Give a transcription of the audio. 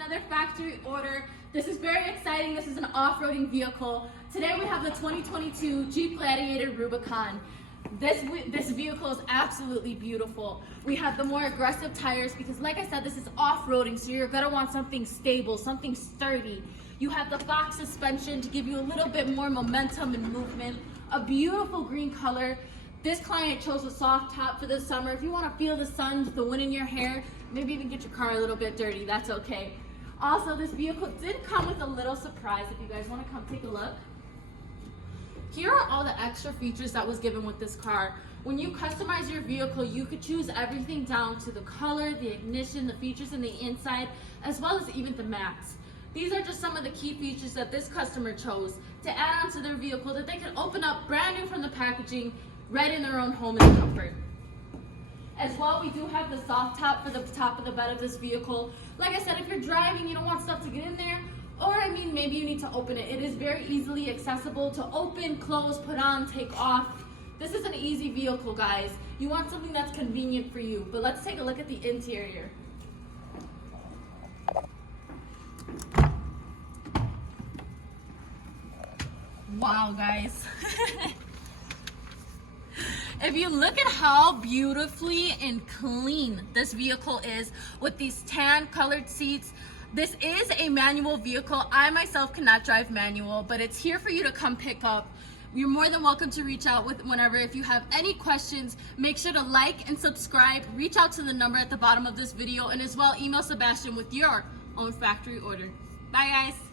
another factory order. This is very exciting. This is an off-roading vehicle. Today we have the 2022 Jeep Gladiator Rubicon. This vehicle is absolutely beautiful. We have the more aggressive tires because, like I said, this is off-roading, so you're gonna want something stable, something sturdy. You have the Fox suspension to give you a little bit more momentum and movement. A beautiful green color. This client chose a soft top for the summer. If you want to feel the sun, the wind in your hair, maybe even get your car a little bit dirty, that's okay. Also, this vehicle did come with a little surprise if you guys want to come take a look. Here are all the extra features that was given with this car. When you customize your vehicle, you could choose everything down to the color, the ignition, the features in the inside, as well as even the mats. These are just some of the key features that this customer chose to add onto their vehicle that they can open up brand new from the packaging, right in their own home in comfort. As well, we do have the soft top for the top of the bed of this vehicle. Like I said, if you're driving, you don't want stuff to get in there, or maybe you need to open it. It is very easily accessible to open, close, put on, take off. This is an easy vehicle, guys. You want something that's convenient for you. But let's take a look at the interior. Wow, guys. If you look at how beautifully and clean this vehicle is with these tan colored seats, this is a manual vehicle. I myself cannot drive manual, but it's here for you to come pick up. You're more than welcome to reach out whenever. If you have any questions, make sure to like and subscribe. Reach out to the number at the bottom of this video, and as well email Sebastian with your own factory order. Bye, guys.